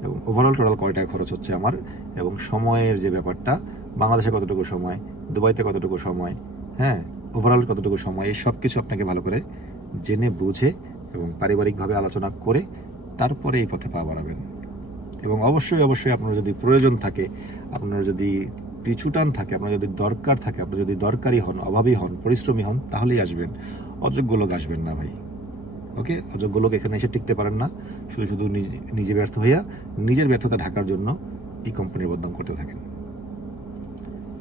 এবং ওভারঅল টোটাল কয় টাকা খরচ হচ্ছে আমার, এবং সময়ের যে ব্যাপারটা, বাংলাদেশে কতটুকু সময়, দুবাইতে কতটুকু সময়, হ্যাঁ ওভারঅল কতটুকু সময়, এই সব কিছু আপনাকে ভালো করে জেনে বুঝে এবং পারিবারিকভাবে আলোচনা করে তারপরে এই পথে পা বাড়াবেন। এবং অবশ্যই আপনার যদি প্রয়োজন থাকে, আপনার যদি পিছুটান থাকে, আপনার যদি দরকার থাকে, আপনি যদি দরকারি হন, অভাবী হন, পরিশ্রমী হন, তাহলেই আসবেন। অযোগ্য লোক আসবেন না ভাই। ওকে? অযোগ্য লোক এখানে এসে টিকতে পারেন না। শুধু নিজে ব্যর্থ হইয়া নিজের ব্যর্থতা ঢাকার জন্য এই কোম্পানির বদনাম করতে থাকেন।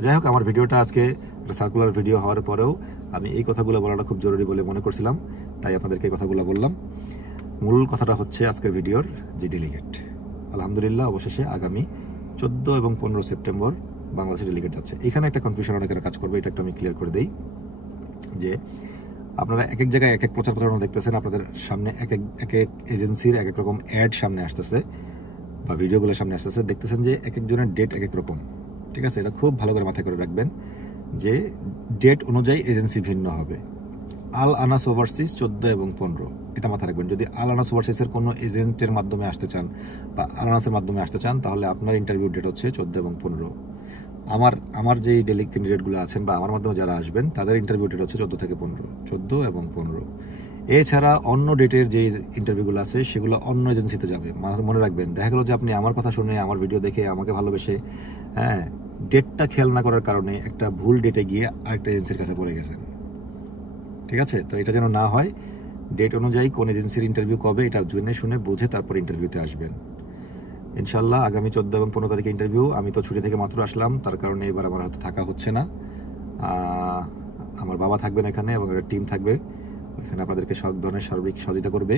যাই হোক, আমার ভিডিওটা আজকে একটা সার্কুলার ভিডিও হওয়ার পরেও আমি এই কথাগুলো বলাটা খুব জরুরি বলে মনে করছিলাম, তাই আপনাদেরকে এই কথাগুলো বললাম। মূল কথাটা হচ্ছে আজকের ভিডিওর যে ডেলিগেট, আলহামদুলিল্লাহ অবশেষে আগামী 14 এবং 15 সেপ্টেম্বর বাংলাদেশে ডেলিগেট যাচ্ছে। এখানে একটা কনফিউশন অনেকের কাজ করবে, এটা একটু আমি ক্লিয়ার করে দিই যে আপনারা এক এক জায়গায় এক এক প্রচার প্রচারণা দেখতেছেন, আপনাদের সামনে এক এক এজেন্সির এক এক রকম অ্যাড সামনে আসতেছে বা ভিডিওগুলো সামনে আসতেছে, দেখতেছেন যে এক একজনের ডেট এক এক রকম। ঠিক আছে? এটা খুব ভালো করে মাথায় করে রাখবেন যে ডেট অনুযায়ী এজেন্সি ভিন্ন হবে। আল আনাস ওভারসিজ 14 এবং 15, এটা মাথায় রাখবেন। যদি আল আনাস ওভারসিজের কোনো এজেন্টের মাধ্যমে আসতে চান বা আল আনাসের মাধ্যমে আসতে চান, তাহলে আপনার ইন্টারভিউ ডেট হচ্ছে 14 এবং 15। আমার যেই ডেলি ক্যান্ডিডেটগুলো আছেন বা আমার মাধ্যমে যারা আসবেন, তাদের ইন্টারভিউ ডেট হচ্ছে 14 থেকে 15, 14 এবং 15। এছাড়া অন্য ডেটের যে ইন্টারভিউগুলো আছে সেগুলো অন্য এজেন্সিতে যাবে। মনে রাখবেন, দেখা গেলো যে আপনি আমার কথা শুনে, আমার ভিডিও দেখে, আমাকে ভালোবেসে, হ্যাঁ ডেটটা খেয়াল না করার কারণে একটা ভুল ডেটে গিয়ে আরেকটা এজেন্সির কাছে পড়ে গেছেন। ঠিক আছে? তো এটা যেন না হয়, ডেট অনুযায়ী কোন এজেন্সির ইন্টারভিউ কবে, এটা জেনে শুনে বুঝে তারপর ইন্টারভিউতে আসবেন। ইনশাল্লাহ আগামী 14 এবং 15 তারিখে ইন্টারভিউ। আমি তো ছুটি থেকে মাত্র আসলাম, তার কারণে এবার আমার হাতে থাকা হচ্ছে না। আমার বাবা থাকবেন এখানে এবং একটা টিম থাকবে এখানে, আপনাদেরকে সব ধরনের সার্বিক সহযোগিতা করবে।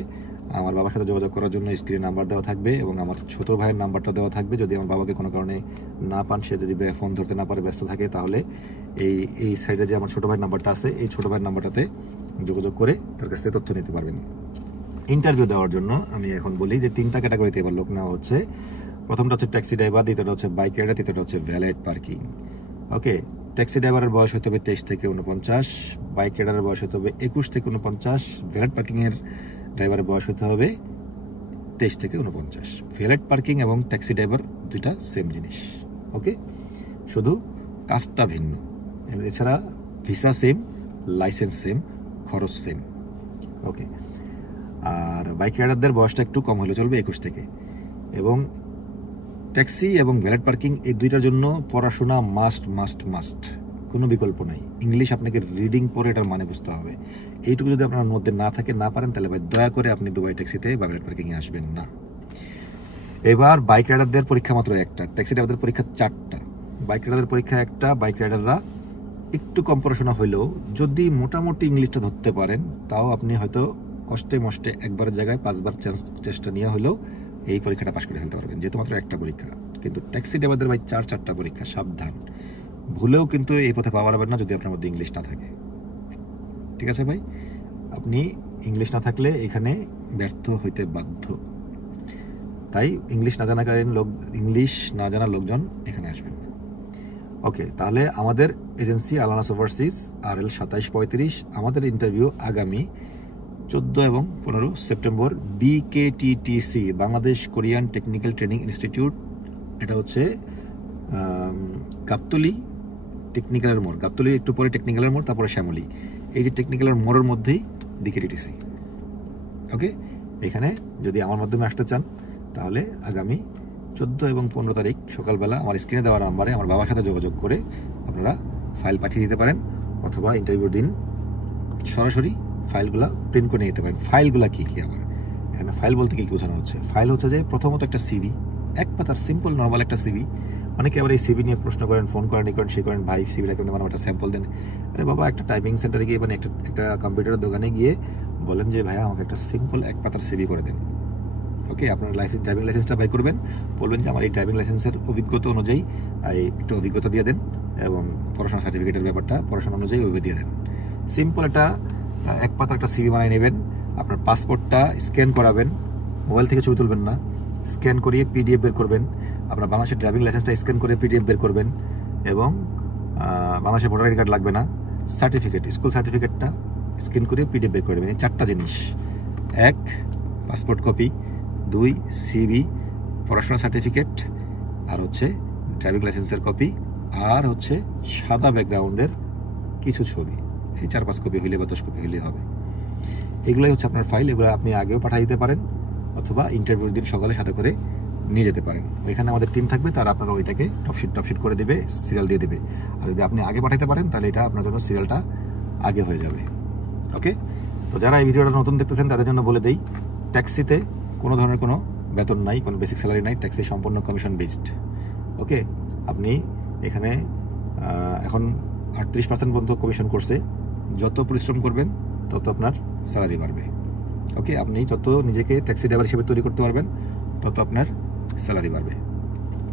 আমার বাবার সাথে যোগাযোগ করার জন্য স্ক্রিনে নাম্বার দেওয়া থাকবে এবং আমার ছোট ভাইয়ের নাম্বারটা দেওয়া থাকবে। যদি আমার বাবাকে কোনো কারণে না পান, সে যদি ফোন ধরতে না পারে, ব্যস্ত থাকে, তাহলে এই সাইডে যে আমার ছোট ভাইয়ের নাম্বারটা আছে, এই ছোট ভাইয়ের নাম্বারটাতে যোগাযোগ করে তার কাছ থেকে তথ্য নিতে পারবেন। ইন্টারভিউ দেওয়ার জন্য আমি এখন বলি যে 3টা ক্যাটাগরিতে এবার লোক নেওয়া হচ্ছে। প্রথমটা হচ্ছে ট্যাক্সি ড্রাইভার, দ্বিতীয়টা হচ্ছে বাইক রাইডার, তৃতীয়টা হচ্ছে ভ্যালেট পার্কিং। ওকে? ট্যাক্সি ড্রাইভারের বয়স হতে হবে 23 থেকে 49, বাইক রাইডারের বয়স হতে হবে 21 থেকে 49, ভ্যালেট পার্কিংয়ের ড্রাইভারের বয়স হতে হবে 23 থেকে 49। ভ্যালেট পার্কিং এবং ট্যাক্সি ড্রাইভার দুইটা সেম জিনিস। ওকে? শুধু কাজটা ভিন্ন, এছাড়া ভিসা সেম, লাইসেন্স সেম, খরচ সেম। ওকে? আর বাইক রাইডারদের বয়সটা একটু কম হলে চলবে, 21 থেকে। এবং ট্যাক্সি এবং ভ্যালেট পার্কিং এই দুইটার জন্য পড়াশোনা মাস্ট, কোনো বিকল্প নাই। ইংলিশ আপনাকে রিডিং পরে এটার মানে বুঝতে হবে। এইটুকু যদি আপনার মধ্যে না পারেন, তাহলে ভাই দয়া করে আপনি দুবাই ট্যাক্সিতে বা ভ্যালেট পার্কিংয়ে আসবেন না। এবার বাইক রাইডারদের পরীক্ষা মাত্র একটা, ট্যাক্সি ড্রাইভারদের পরীক্ষা 4টা। বাইক রাইডারদের পরীক্ষা একটা। বাইক রাইডাররা একটু কম পড়াশোনা হইলেও যদি মোটামুটি ইংলিশটা ধরতে পারেন, তাও আপনি হয়তো কষ্টে মষ্টে একবারের জায়গায় 5বার চেষ্টা নিয়ে হলেও এই পরীক্ষাটা পাশ করে ফেলতে পারবেন, যেহেতু মাত্র একটা পরীক্ষা। কিন্তু ট্যাক্সি ড্রাইভারদের ভাই 4টা পরীক্ষা, সাবধান। ভুলেও কিন্তু এই পথে পা বাড়াবেন না যদি আপনার মধ্যে ইংলিশ না থাকে। ঠিক আছে ভাই? আপনি ইংলিশ না থাকলে এখানে ব্যর্থ হইতে বাধ্য। তাই ইংলিশ না জানা লোকজন এখানে আসবেন না। ওকে? তাহলে আমাদের এজেন্সি আল আনাস ওভারসিজ RL 2735, আমাদের ইন্টারভিউ আগামী 14 এবং 15 September BKTTC, Bangladesh Korean technical training institute. এটা হচ্ছে গাবতলী টেকনিক্যালের মোড়, গাবতলী একটু পরে টেকনিক্যালের মোড়, তারপরে শ্যামলী। এই যে টেকনিক্যালের মোড়ের মধ্যেই BKTTC। ওকে, এখানে যদি আমার মাধ্যমে আসতে চান তাহলে আগামী 14 এবং 15 তারিখ সকালবেলা আমার স্ক্রিনে দেওয়া নাম্বারে আমার বাবার সাথে যোগাযোগ করে আপনারা ফাইল পাঠিয়ে দিতে পারেন, অথবা ইন্টারভিউর দিন সরাসরি ফাইলগুলো প্রিন্ট করে নিতে পারেন। ফাইলগুলো কী কী? আবার এখানে ফাইল বলতে কী বোঝানো হচ্ছে? ফাইল হচ্ছে যে প্রথমত একটা সিভি, এক পাতার সিম্পল নর্মাল একটা সিভি। অনেকে আবার এই সিভি নিয়ে প্রশ্ন করেন, ফোন করেন, এই করেন, সে করেন, ভাই সিভিটা কেমন মানে একটা স্যাম্পল দেন। আরে বাবা, একটা টাইপিং সেন্টারে গিয়ে মানে একটা কম্পিউটারের দোকানে গিয়ে বলেন যে ভাইয়া আমাকে একটা সিম্পল এক পাতার সিভি করে দেন। ওকে, আপনার ড্রাইভিং লাইসেন্সটা বাই করবেন, বলবেন যে আমার এই ড্রাইভিং লাইসেন্সের অভিজ্ঞতা অনুযায়ী একটু অভিজ্ঞতা দিয়ে দেন, এবং পড়াশোনা সার্টিফিকেটের ব্যাপারটা পড়াশোনা অনুযায়ী ওইভাবে দিয়ে দেন। সিম্পল একটা এক পাতার একটা সিভি বানিয়ে নেবেন। আপনার পাসপোর্টটা স্ক্যান করাবেন, মোবাইল থেকে ছবি তুলবেন না, স্ক্যান করিয়ে PDF বের করবেন। আপনার বাংলাদেশের ড্রাইভিং লাইসেন্সটা স্ক্যান করে PDF বের করবেন, এবং বাংলাদেশের ভোটার আইডি কার্ড লাগবে না, সার্টিফিকেট, স্কুল সার্টিফিকেটটা স্ক্যান করে PDF বের করে দেবেন। এই 4টা জিনিস: 1 পাসপোর্ট কপি, 2 CV, পড়াশোনা সার্টিফিকেট, আর হচ্ছে ড্রাইভিং লাইসেন্সের কপি, আর হচ্ছে সাদা ব্যাকগ্রাউন্ডের কিছু ছবি। এই 4-5 কপি হইলে বা 10 কপি হইলে হবে। এগুলোই হচ্ছে আপনার ফাইল। এগুলো আপনি আগেও পাঠিয়ে দিতে পারেন, অথবা ইন্টারভিউর দিন সকালে সাথে করে নিয়ে যেতে পারেন। ওইখানে আমাদের টিম থাকবে, তারা আপনারা ওইটাকে টপশিট করে দেবে, সিরিয়াল দিয়ে দেবে। আর যদি আপনি আগে পাঠাতে পারেন তাহলে এটা আপনার জন্য সিরিয়ালটা আগে হয়ে যাবে। ওকে, তো যারা এই ভিডিওটা নতুন দেখতেছেন তাদের জন্য বলে দেই, ট্যাক্সিতে কোনো ধরনের কোনো বেতন নাই, কোনো বেসিক স্যালারি নাই, ট্যাক্সি সম্পূর্ণ কমিশন বেসড। ওকে, আপনি এখানে এখন 38% পর্যন্ত কমিশন করছে। যত পরিশ্রম করবেন তত আপনার স্যালারি বাড়বে। ওকে, আপনি যত নিজেকে ট্যাক্সি ড্রাইভার হিসেবে তৈরি করতে পারবেন তত আপনার স্যালারি বাড়বে।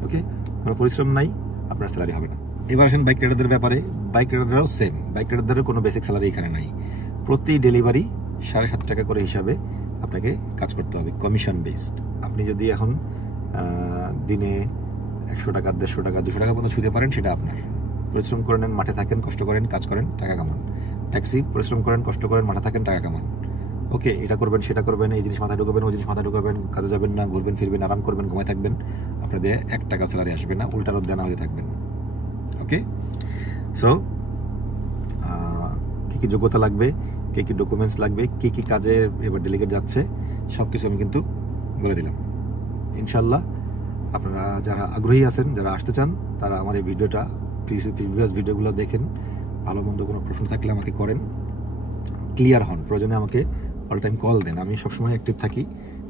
ওকে, কোনো পরিশ্রম নাই, আপনার স্যালারি হবে না। এবার আসেন বাইক রাইডারদের ব্যাপারে। বাইক রাইডাররাও সেম, বাইক রাইডারদের কোনো বেসিক স্যালারি এখানে নাই। প্রতি ডেলিভারি 7.5 টাকা করে হিসাবে আপনাকে কাজ করতে হবে, কমিশন বেসড। আপনি যদি এখন দিনে 100 টাকা, 150 টাকা, 200 টাকা পর্যন্ত ছুঁতে পারেন, সেটা আপনার। পরিশ্রম করে নেন, মাঠে থাকেন, কষ্ট করেন, কাজ করেন, টাকা কামান। ট্যাক্সি পরিশ্রম করেন, কষ্ট করেন, মাঠে থাকেন, টাকা কামান। ওকে, এটা করবেন, সেটা করবেন, এই জিনিস মাথায় ঢুকাবেন, ওই জিনিস মাথায় ঢুকাবেন, কাজে যাবেন না, ঘুরবেন ফিরবেন, আরাম করবেন, ঘুমায় থাকবেন, আপনাদের 1 টাকা স্যালারি আসবে না, উল্টা রোদ দেনা হয়ে থাকবেন। ওকে, সো কী কী যোগ্যতা লাগবে, কী কী ডকুমেন্টস লাগবে, কী কী কাজে এবার ডেলিগেট যাচ্ছে, সব কিছু আমি কিন্তু বলে দিলাম। ইনশাল্লাহ আপনারা যারা আগ্রহী আছেন, যারা আসতে চান, তারা আমার এই ভিডিওটা, প্রিভিয়াস ভিডিওগুলো দেখেন। ভালো মন্দ কোনো প্রশ্ন থাকলে আমাকে করেন, ক্লিয়ার হন। প্রয়োজনে আমাকে অল টাইম কল দেন, আমি সবসময় অ্যাক্টিভ থাকি।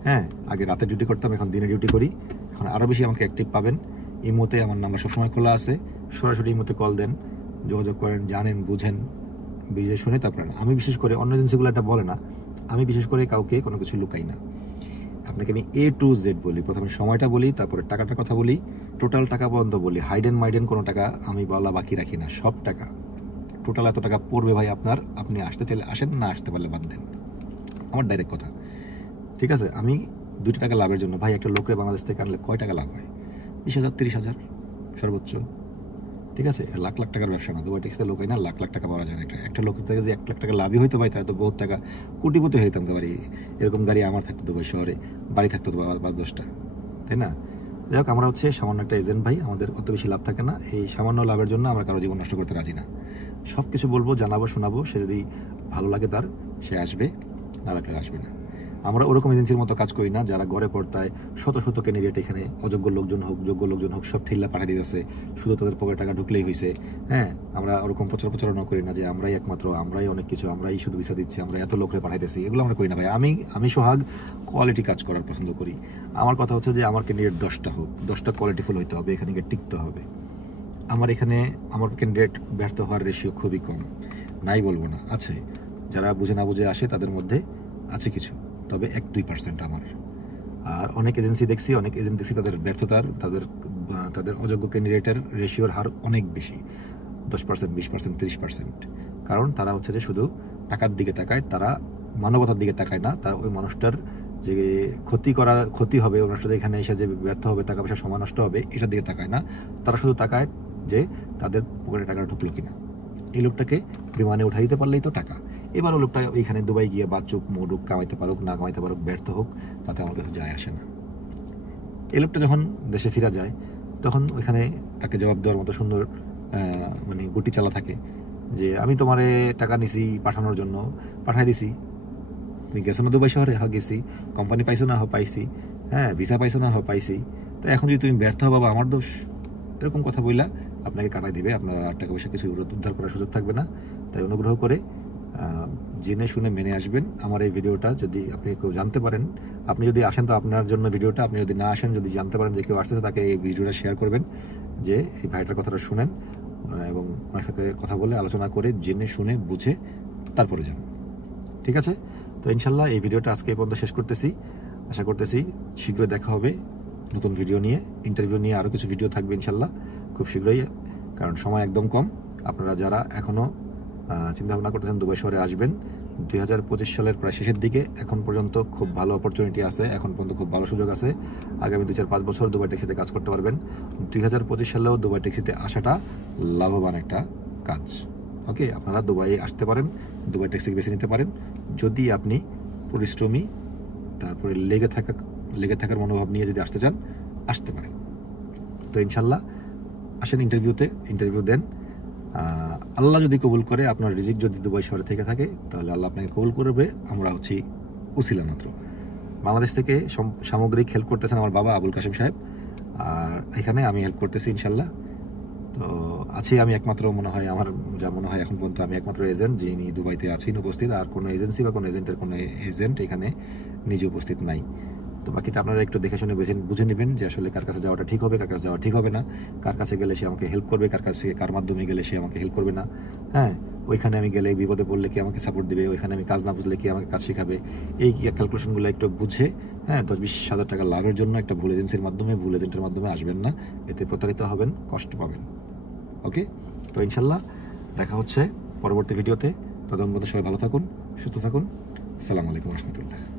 হ্যাঁ, আগে রাতে ডিউটি করতাম, এখন দিনে ডিউটি করি। এখন আরও বেশি আমাকে অ্যাক্টিভ পাবেন। ইমোতে আমার নাম্বার সবসময় খোলা আছে, সরাসরি ইমোতে কল দেন, যোগাযোগ করেন, জানেন, বুঝেন, বুঝে শুনে তারপরে। আমি বিশেষ করে, অন্য এজেন্সিগুলো এটা বলে না, আমি বিশেষ করে কাউকে কোনো কিছু লুকাই না। আপনাকে আমি A to Z বলি, প্রথমে সময়টা বলি, তারপরে টাকাটার কথা বলি, টোটাল টাকা পর্যন্ত বলি। হাইডেন মাইডেন কোনো টাকা আমি বলা বাকি রাখি না, সব টাকা টোটাল এত টাকা পড়বে ভাই আপনার, আপনি আসতে চাইলে আসেন, না আসতে পারলে বাদ দেন। আমার ডাইরেক্ট কথা, ঠিক আছে? আমি 2 টাকা লাভের জন্য, ভাই একটা লোকের বাংলাদেশ থেকে আনলে কয় টাকা লাভ হয়? 20,000 30,000 সর্বোচ্চ, ঠিক আছে? লাখ লাখ টাকার ব্যবসা না, দুবাই ট্যাক্সিতে লোক হয় না, লাখ লাখ টাকা পাওয়া যায় না। একটা লোকের থেকে যদি 1 লাখ টাকা লাভই হইতো ভাই, তাহলে তো বহুত টাকা, কোটিপতি হইতাম। গাড়ি, এরকম গাড়ি আমার থাকতো দুবাই শহরে, বাড়ি থাকতো তো 5-10টা, তাই না? যাই হোক, আমরা হচ্ছে সামান্য একটা এজেন্ট ভাই, আমাদের অত বেশি লাভ থাকে না। এই সামান্য লাভের জন্য আমরা কারো জীবন নষ্ট করতে রাজি না। সব কিছু বলবো, জানাবো, শোনাবো, সে যদি ভালো লাগে তার, সে আসবে, না লাগলে আসবে না। আমরা ওরকম এজেন্সির মতো কাজ করি না যারা ঘরে পড়তায় শত শত ক্যান্ডিডেট এখানে, অযোগ্য লোকজন হোক, যোগ্য লোকজন হোক, সব ঠেল্লা পাঠিয়ে দিতেছে, শুধু তাদের পকেটে টাকা ঢুকলেই হয়েছে। হ্যাঁ, আমরা ওরকম প্রচারণা করি না যে আমরাই একমাত্র, আমরাই অনেক কিছু, আমরাই শুধু ভিসা দিচ্ছি, আমরা এত লোকরে পাঠাইতেছি, এগুলো আমরা করি না ভাই। আমি সোহাগ কোয়ালিটি কাজ করার পছন্দ করি। আমার কথা হচ্ছে যে আমার ক্যান্ডিডেট 10টা হোক, 10টা কোয়ালিটিফুল হইতে হবে, এখানে গিয়ে টিকতে হবে। আমার এখানে আমার ক্যান্ডিডেট ব্যর্থ হওয়ার রেশিও খুবই কম, নাই বলবো না, আছে। যারা বুঝে না বুঝে আসে তাদের মধ্যে আছে কিছু, তবে 1-2% আমার। আর অনেক এজেন্সি দেখছি, তাদের ব্যর্থতার, তাদের অযোগ্য ক্যান্ডিডেটের রেশিওর হার অনেক বেশি, 10%, 20%, 30%। কারণ তারা হচ্ছে যে শুধু টাকার দিকে তাকায়, তারা মানবতার দিকে তাকায় না। তারা ওই মানুষটার যে ক্ষতি হবে, ওই মানুষটা এখানে এসে যে ব্যর্থ হবে, টাকা পয়সা সময় নষ্ট হবে, এটার দিকে তাকায় না। তারা শুধু তাকায় যে তাদের পকেটে টাকা ঢুকলো কিনা, এই লোকটাকে বিমানে উঠাই দিতে পারলেই তো টাকা। এবারও লোকটা ওইখানে দুবাই গিয়ে বাচ্চুক মরুক, কামাইতে পারুক না কামাইতে পারুক, ব্যর্থ হোক, তাতে আমার কাছে যায় আসে না। এই লোকটা যখন দেশে ফিরা যায় তখন ওইখানে তাকে জবাব দেওয়ার মতো সুন্দর মানে গুটি চালা থাকে যে আমি তোমারে টাকা নিছি পাঠানোর জন্য, পাঠাই দিছি, তুমি গেছো না দুবাই শহরে? হ্যাঁ গেছি। কোম্পানি পাইছো না? হ্যাঁ পাইছি। হ্যাঁ ভিসা পাইছো না? হ্যাঁ পাইছি। তো এখন যদি তুমি ব্যর্থ হও বাবা, আমার দোষ? এরকম কথা বললা আপনাকে কাটাই দিবে, আপনার আর টাকা পয়সা কিছু উদ্ধার করার সুযোগ থাকবে না। তাই অনুগ্রহ করে জেনে শুনে মেনে আসবেন। আমার এই ভিডিওটা যদি আপনি কেউ জানতে পারেন, আপনি যদি আসেন তো আপনার জন্য ভিডিওটা, আপনি যদি না আসেন, যদি জানতে পারেন যে কেউ আসতেছে, তাকে এই ভিডিওটা শেয়ার করবেন যে এই ভাইটার কথাটা শুনেন এবং ওনার সাথে কথা বলে আলোচনা করে জেনে শুনে বুঝে তারপরে যান। ঠিক আছে? তো ইনশাল্লাহ এই ভিডিওটা আজকে এই পর্যন্ত শেষ করতেছি। আশা করতেছি শীঘ্রই দেখা হবে নতুন ভিডিও নিয়ে, ইন্টারভিউ নিয়ে আরও কিছু ভিডিও থাকবে ইনশাল্লাহ খুব শীঘ্রই, কারণ সময় একদম কম। আপনারা যারা এখনও চিন্তাভাবনা করতেছেন দুবাই শহরে আসবেন, 2025 সালের প্রায় শেষের দিকে, এখন পর্যন্ত খুব ভালো অপরচুনিটি আছে, এখন পর্যন্ত খুব ভালো সুযোগ আছে। আগামী 2-4-5 বছর দুবাই ট্যাক্সিতে কাজ করতে পারবেন। 2025 সালেও দুবাই ট্যাক্সিতে আসাটা লাভবান একটা কাজ। ওকে, আপনারা দুবাইয়ে আসতে পারেন, দুবাই ট্যাক্সি বেছে নিতে পারেন যদি আপনি পরিশ্রমী, তারপরে লেগে থাকার মনোভাব নিয়ে যদি আসতে চান, আসতে পারেন। তো ইনশাল্লাহ আসেন, ইন্টারভিউ দেন। আল্লাহ যদি কবুল করে, আপনার রিজিক যদি দুবাই শহরে থেকে থাকে, তাহলে আল্লাহ আপনাকে কবুল করবে। আমরা হচ্ছি উসিলা মাত্র। বাংলাদেশ থেকে সামগ্রিক হেল্প করতেছেন আমার বাবা আবুল কাসেম সাহেব, আর এখানে আমি হেল্প করতেছি ইনশাল্লাহ। তো আছি আমি একমাত্র, মনে হয় আমার যা মনে হয় এখন পর্যন্ত আমি একমাত্র এজেন্ট যিনি দুবাইতে আছেন উপস্থিত। আর কোনো এজেন্সি বা কোনো এজেন্টের কোনো এজেন্ট এখানে নিজে উপস্থিত নাই। তো বাকিটা আপনারা একটু দেখে শুনে বুঝে নেবেন যে আসলে কার কাছে যাওয়াটা ঠিক হবে, কার কাছে যাওয়া ঠিক হবে না, কার কাছে গেলে সে আমাকে হেল্প করবে, কার মাধ্যমে গেলে সে আমাকে হেল্প করবে না। হ্যাঁ, ওইখানে আমি গেলে বিপদে পড়লে কে আমাকে সাপোর্ট দেবে, ওইখানে আমি কাজ না বুঝলে কে আমাকে কাজ শেখাবে, এই ক্যালকুলেশনগুলো একটু বুঝে, হ্যাঁ, 10-20 হাজার টাকা লাভের জন্য একটা ভুল এজেন্টের মাধ্যমে আসবেন না, এতে প্রতারিত হবেন, কষ্ট পাবেন। ওকে, তো ইনশাল্লাহ দেখা হচ্ছে পরবর্তী ভিডিওতে। ততক্ষণ পর্যন্ত সবাই ভালো থাকুন, সুস্থ থাকুন। আসসালামু আলাইকুম রহমতুল্লাহ।